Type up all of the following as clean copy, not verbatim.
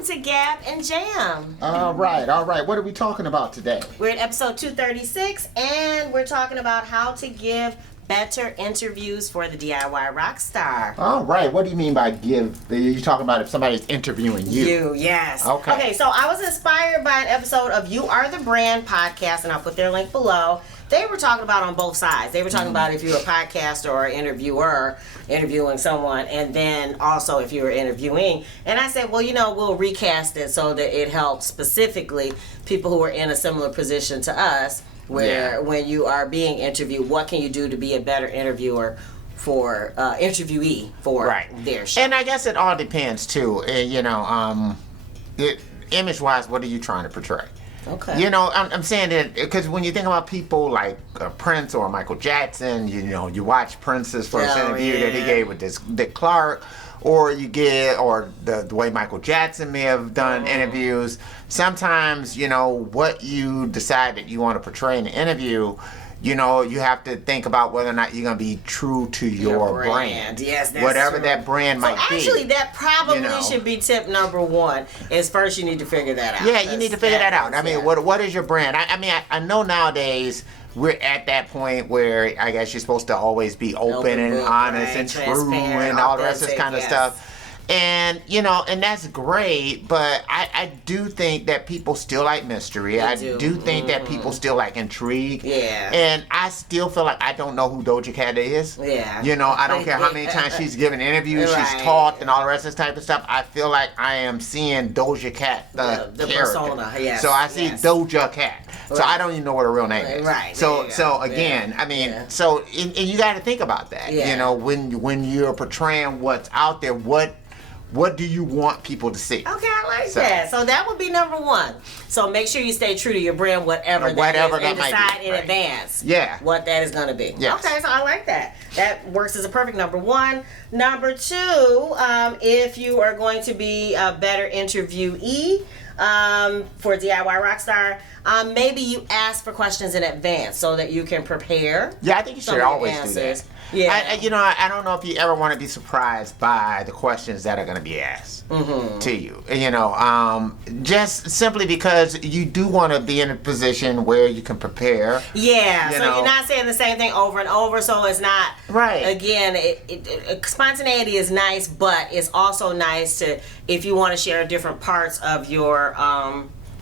welcome to Gab and Jam. All right. What are we talking about today? We're at episode 236, and we're talking about how to give better interviews for the DIY Rockstar. All right. What do you mean by give? You're talking about if somebody's interviewing you. You, yes. Okay. Okay, so I was inspired by an episode of You Are the Brand podcast, and I'll put their link below. They were talking about on both sides. They were talking about if you're a podcaster or an interviewer interviewing someone, and then also if you were interviewing. And I said, well, we'll recast it so that it helps specifically people who are in a similar position to us, where when you are being interviewed, what can you do to be a better interviewer for interviewee for their show? And I guess it all depends too. Image-wise, what are you trying to portray? Okay. I'm saying that because when you think about people like Prince or Michael Jackson, you watch Prince's first interview that he gave with this Dick Clark, or the way Michael Jackson may have done interviews. Sometimes, what you decide that you want to portray in the interview, you have to think about whether or not you're going to be true to your brand. Yes, that's whatever true. that brand might be. Actually, that probably should be tip number one, is first you need to figure that out. Yeah, you need to figure that out. I mean, what is your brand? I know nowadays we're at that point where I guess you're supposed to always be open and honest and true and all the rest of this kind of stuff. And, and that's great, but I do think that people still like mystery. I do think that people still like intrigue. Yeah. And I still feel like I don't know who Doja Cat is. Yeah. I don't care how many times she's given interviews, she's talked and all the rest of this type of stuff. I feel like I am seeing Doja Cat, the character. Persona, yes. So I see Doja Cat. So I don't even know what her real name is. Right. So again, I mean, so and you got to think about that. Yeah. When you're portraying what's out there, what do you want people to see? Okay, I like that. So that would be number one. So make sure you stay true to your brand, whatever that is, and decide in advance what that is going to be. Yes. Okay, so I like that. That works as a perfect number one. Number two, if you are going to be a better interviewee for DIY Rockstar, maybe you ask for questions in advance so that you can prepare. Yeah, I think you should always do that. Yeah. I don't know if you ever want to be surprised by the questions that are going to be asked to you. Just simply because you do want to be in a position where you can prepare. Yeah. So you're not saying the same thing over and over. So it's not right. Again, spontaneity is nice, but it's also nice to, if you want to share different parts of your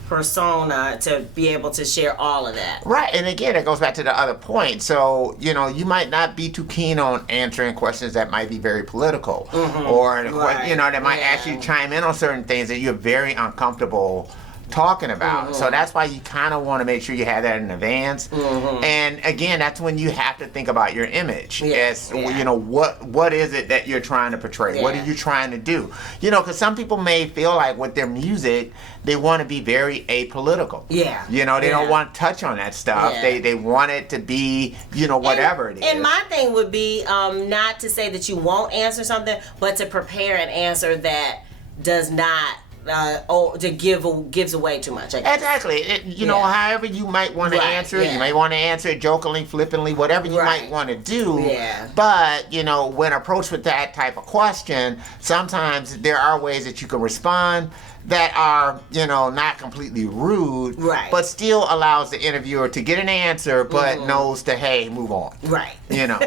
persona, to be able to share all of that. Right, and again, it goes back to the other point. So, you might not be too keen on answering questions that might be very political, or that might actually chime in on certain things that you're very uncomfortable talking about. So that's why you kind of want to make sure you have that in advance. And again, that's when you have to think about your image. What is it that you're trying to portray? What are you trying to do? Because some people may feel like with their music, they want to be very apolitical. Yeah. They don't want to touch on that stuff. Yeah. They want it to be, whatever it is. And my thing would be not to say that you won't answer something, but to prepare an answer that does not gives away too much. Exactly. However you might want to answer it, you might want to answer it jokingly, flippantly, whatever you might want to do. Yeah. But when approached with that type of question, sometimes there are ways that you can respond that are, not completely rude, but still allows the interviewer to get an answer, but knows to, hey, move on. Right.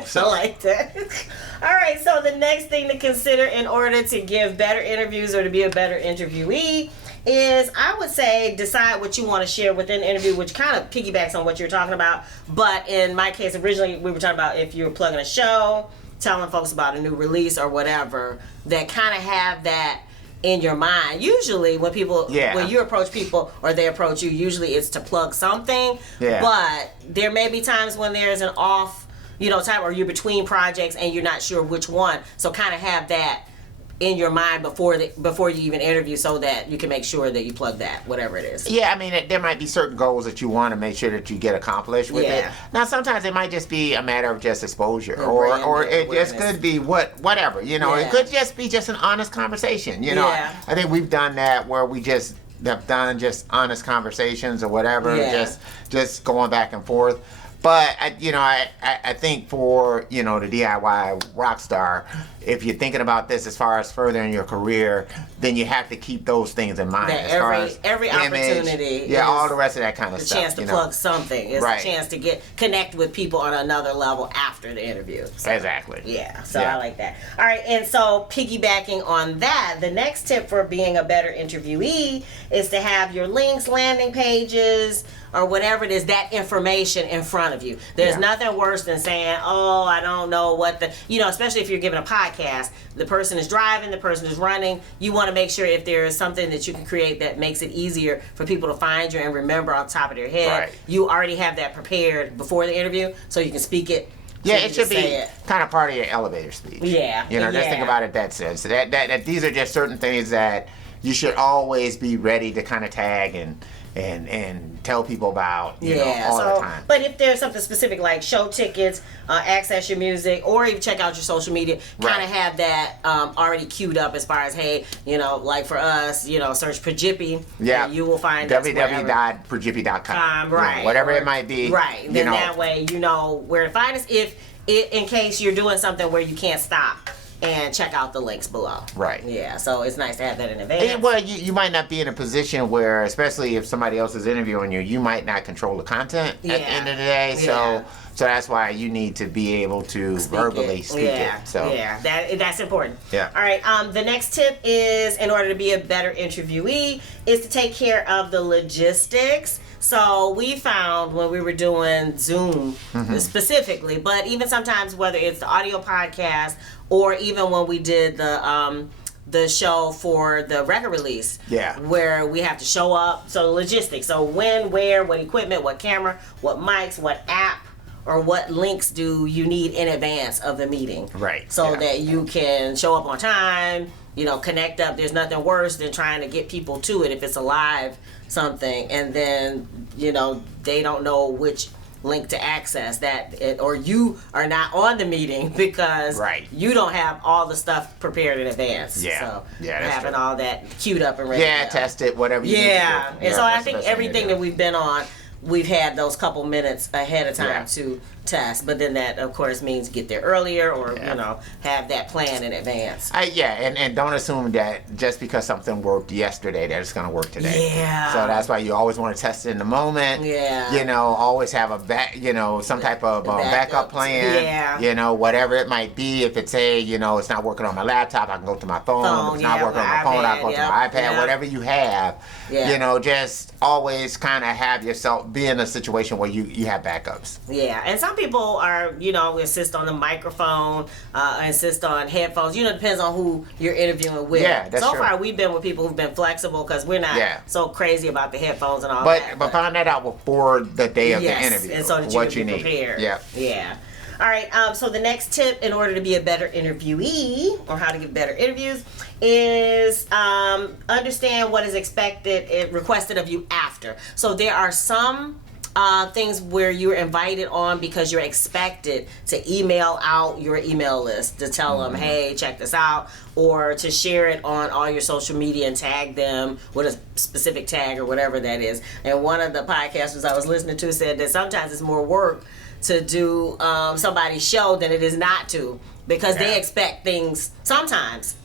So. I like that. All right, so the next thing to consider in order to give better interviews or to be a better interviewee is, I would say, decide what you want to share within the interview, which kind of piggybacks on what you're talking about. But in my case, originally we were talking about if you're plugging a show, telling folks about a new release or whatever, that kind of have that in your mind. Usually when you approach people or they approach you, usually it's to plug something. But there may be times when there's an off time, or you're between projects and you're not sure which one. So kind of have that in your mind before you even interview, so that you can make sure that you plug that, whatever it is. Yeah, I mean, there might be certain goals that you want to make sure that you get accomplished with it. Now, sometimes it might just be a matter of just exposure, or it just could be whatever. It could just be just an honest conversation. I think we've done that where we just have done just honest conversations or whatever, just going back and forth. But I think for the DIY rockstar, if you're thinking about this as far as furthering your career, then you have to keep those things in mind. That as far as every opportunity, all the rest of that kind of stuff. A chance to plug something. It's a chance to connect with people on another level after the interview. So, exactly. Yeah. So I like that. All right, and so piggybacking on that, the next tip for being a better interviewee is to have your links, landing pages, or whatever it is, that information in front of you. There's nothing worse than saying, oh, I don't know what especially if you're giving a podcast, the person is driving, the person is running. You want to make sure if there is something that you can create that makes it easier for people to find you and remember on top of their head, you already have that prepared before the interview so you can speak it. Yeah, it should be kind of part of your elevator speech. Yeah. Just think about it that sense. That these are just certain things that you should always be ready to kind of tag and tell people about all the time. But if there's something specific like show tickets, access your music, or even check out your social media, kind of have that already queued up as far as, hey, like for us, search Prejippie. Yeah. You will find www.prejippie.com. Right. Whatever it might be. Right. Then that way you know where to find us in case you're doing something where you can't stop and check out the links below. Right. Yeah, so it's nice to have that in advance. Well, you might not be in a position where, especially if somebody else is interviewing you, you might not control the content at the end of the day. So that's why you need to be able to verbally speak it. So that's important. Yeah. All right. The next tip is, in order to be a better interviewee, is to take care of the logistics. So we found when we were doing Zoom specifically, but even sometimes whether it's the audio podcast or even when we did the show for the record release, where we have to show up. So logistics. So when, where, what equipment, what camera, what mics, what app, or what links do you need in advance of the meeting. Right. So that you can show up on time, connect up. There's nothing worse than trying to get people to it if it's a live something, and then they don't know which link to access or you are not on the meeting because you don't have all the stuff prepared in advance. So having all that queued up and ready. Test it, whatever you need to do. And so I think everything that we've been on, we've had those couple minutes ahead of time to test, but then that of course means get there earlier or have that plan in advance. And don't assume that just because something worked yesterday that it's going to work today. So that's why you always want to test it in the moment. Always have a some type of backup plan. Whatever it might be. If it's it's not working on my laptop, I can go to my phone. If it's not working on my phone, I can go to my iPad. Whatever you have, just always kind of have yourself be in a situation where you have backups. And some people are, insist on the microphone, insist on headphones. It depends on who you're interviewing with. That's so true. far, we've been with people who've been flexible because we're not so crazy about the headphones and all that. But find that out before the day of the interview. And so that what you need. Prepared. Yeah. All right. So the next tip, in order to be a better interviewee or how to give better interviews, is understand what is requested of you after. So there are some things where you're invited on because you're expected to email out your email list to tell them, hey, check this out, or to share it on all your social media and tag them with a specific tag or whatever that is. And one of the podcasters I was listening to said that sometimes it's more work to do somebody's show than it is not to, because they expect things sometimes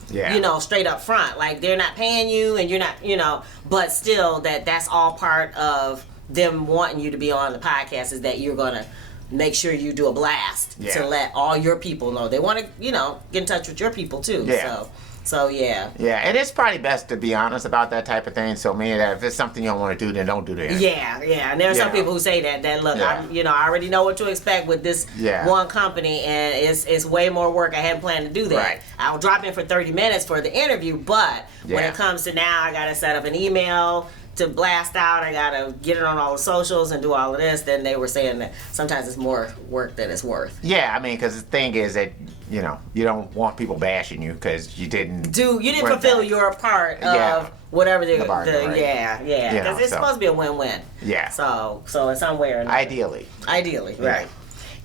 straight up front, like they're not paying you and you're not, but still that's all part of them wanting you to be on the podcast, is that you're gonna make sure you do a blast to let all your people know. They want to get in touch with your people too. So and it's probably best to be honest about that type of thing. So meaning that if it's something you don't want to do, then don't do that. And there are some people who say that look, I already know what to expect with this one company, and it's way more work. I hadn't planned to do that. I'll drop in for 30 minutes for the interview, but when it comes to now, I gotta set up an email to blast out, I gotta get it on all the socials and do all of this. Then they were saying that sometimes it's more work than it's worth. Because the thing is that you don't want people bashing you because you didn't fulfill your part of whatever the bargain, because it's supposed to be a win-win. So in some way or another. Ideally, right.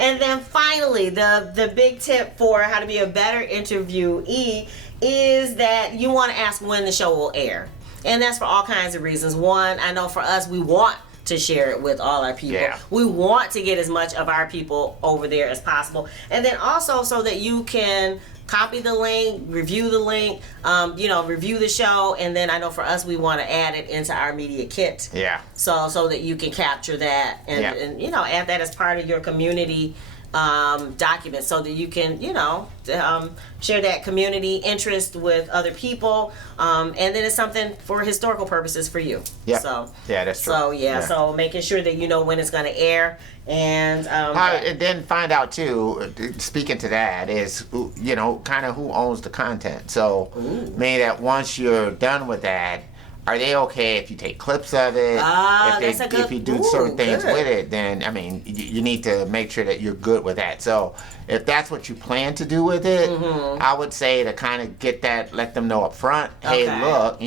And then finally, the big tip for how to be a better interviewee is that you want to ask when the show will air. And that's for all kinds of reasons. One, I know for us, we want to to share it with all our people. Yeah. We want to get as much of our people over there as possible. And then also so that you can copy the link, review the link, review the show, and then I know for us we want to add it into our media kit. Yeah. So that you can capture that and add that as part of your community document, so that you can share that community interest with other people, and then it's something for historical purposes for you. Yeah. So that's true. So so making sure that you know when it's going to air, and then find out too. Speaking to that is kind of who owns the content. So maybe that once you're done with that, are they okay if you take clips of it? If you do certain things with it, then I mean, you need to make sure that you're good with that. So if that's what you plan to do with it, I would say to kind of get that, let them know up front. Hey, look,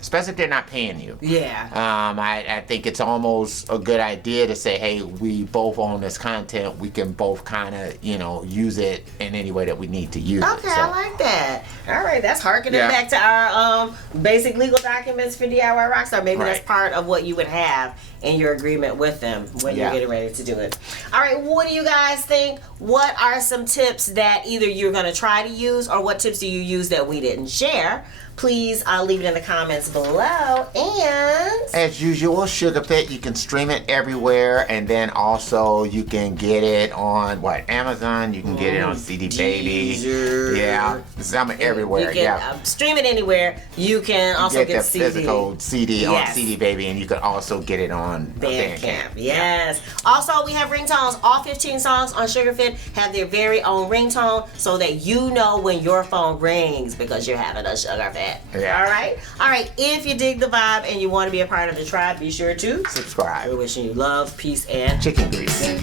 especially if they're not paying you. Yeah. I think it's almost a good idea to say, hey, we both own this content. We can both kind of, use it in any way that we need to use it. Okay, I like that. All right, that's harkening back to our basic legal documents for DIY Rockstar. Maybe that's part of what you would have in your agreement with them when you're getting ready to do it. All right, what do you guys think? What are some tips that either you're going to try to use, or what tips do you use that we didn't share? Please leave it in the comments below. And as usual, Sugar Fit, you can stream it everywhere, and then also you can get it on Amazon. You can get it on CD Baby. Yeah, some everywhere. You can stream it anywhere. You can also get the CD. Physical CD on CD Baby, and you can also get it on Bandcamp. Yes. Also, we have ringtones. All 15 songs on Sugar Fit have their very own ringtone, so that you know when your phone rings because you're having a Sugar Fit. Yeah. All right. If you dig the vibe and you want to be a part of the tribe, be sure to subscribe. We're wishing you love, peace, and chicken grease.